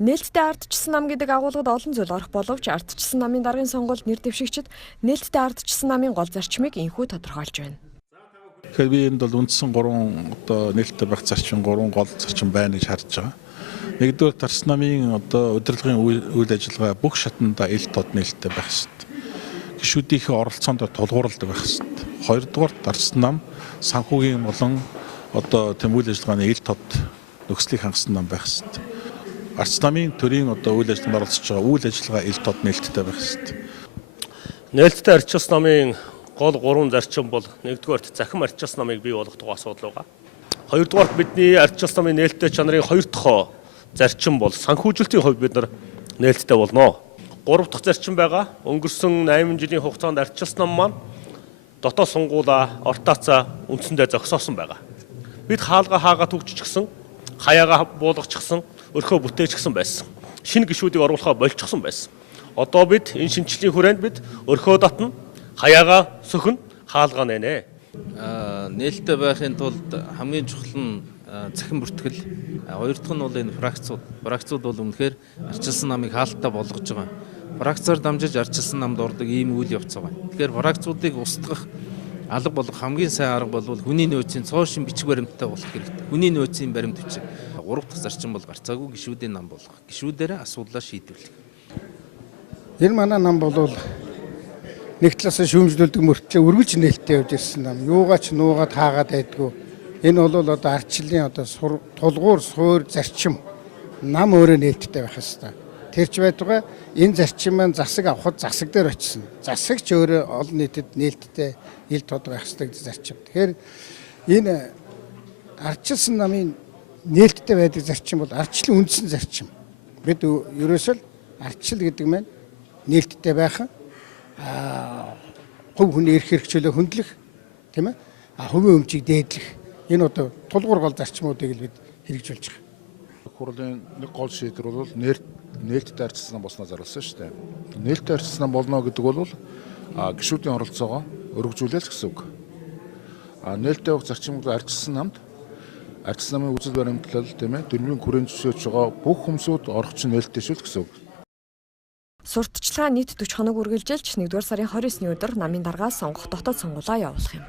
Нээлттэй ардчилсан нам гэдэг агуулгад олон зүйл орох боловч ардчилсан намын даргын сонгуульд нэр дэвшигчид нээлттэй ардчилсан намын гол зарчмыг инхүү тодорхойлж байна. Тэгэхээр би энд бол үндсэн 3 нээлттэй байх зарчим 3 гол зарчим байна гэж харж байгаа. Нэгдүгээр ардчилсан намын удирдлагын үйл ажиллагаа бүх шатанда ил тод нээлттэй байх хэрэгтэй. Гишүүдийнхээ оролцоонд тулгуурладаг байх хэрэгтэй. Хоёрдугаар ардчилсан нам санхүүгийн болон үйл ажиллагааны ил тод нөхцөлийг хангасан нам байх хэрэгтэй. Ардчилсан намын төрийн үйл ажиллагаанд оролцож байгаа үйл ажиллагаа ил тод нээлттэй байх хэрэгтэй. Нээлттэй ардчилсан намын гол 3 зарчим бол нэгдүгээрт захим ардчилсан намыг бий болгох асуудал байгаа. Хоёрдугаарт бидний ардчилсан намын нээлттэй чанарын 2 дахь зарчим бол санхүүжилтийн хувьд бид нар нээлттэй болно. 3 дахь зарчим байгаа. Өнгөрсөн 8 жилийн хугацаанд ардчилсан нам маань дотоод сонгуула ортаацаа үндсэндээ зогсоосон байгаа. Бид хаалга хаагаад төгжчихсэн, хаяага буулгачихсан, өрхөө бүтээчихсэн байсан. Шинэ гишүүдийг оруулахаа болчихсон байсан. Одоо бид энэ шинжлэлийн хүрээнд бид өрхөө татна, хаяага сөхөн, хаалга нэнэ. Нээлттэй байхын тулд хамгийн чухал нь захин бүртгэл. Хоёр дахь нь бол энэ фракцууд бол үнэхээр ардчилсан намыг хаалттай болгож байгаа. Фракцаар дамжиж ардчилсан намд ордог ийм үйл явц байгаа. Тэгэхээр фракцуудыг устгах алга болгох хамгийн сайн арга бол хүний нөөцийн цоошин бичиг баримттай болох хэрэгтэй. Хүний нөөцийн баримт бичиг. 3 дахь зарчим бол гарцаагүй гишүүдийн нам болгох. Гишүүдээрээ асуудлаа шийдвэрлэх. Энэ манай нам бол нэг талаас шүүмжлүүлдэг мөртлөө үргэлж нээлттэй явж ирсэн нам. Юугаач нуугаад хаагаад байдгүй. Энэ бол одоо ардчлалын тулгуур суур зарчим нам өөрөө нээлттэй байх ёстой. Тэрч байтугай энэ зарчим маань засаг авахд засаг дээр очисон. Засагч өөрөө олон нийтэд нээлттэй ил тод байх ёстой гэдэг зарчим. Тэгэхээр энэ ардчилсан намын нээлттэй байдаг зарчим бол ардчлалын үндсэн зарчим. Бид ерөөсөө ардчлал гэдэг маань нээлттэй байх хувь хүний эрх хэрэгчлөө хөндлөх тийм ээ хувийн өмчийг дээдлэх энэ одоо тулгуур гол зарчмуудыг л бид хэрэгжүүлж байгаа. Хурлын нэг гол шийдвэр бол нээлттэй ардчилсан нам болсноо зарласан шүү дээ. Нээлттэй ардчилсан нам болно гэдэг бол гишүүдийн оролцоогоо өргөжүүлэх гэсэн үг. Нээлттэй байх зарчим ардчилсан намд ардчилсан намын үзэл баримтлал тийм ээ дөрвийн хүрээнд зөвшөөрч байгаа бүх хүмүүсд орох чинь нээлттэйшүүл гэсэн үг. Сурталчилгаа нийт 40 хоног үргэлжилж 1-р сарын 29-ны өдөр намын даргаас сонгох дотоод сонгуулаа явуулах юм.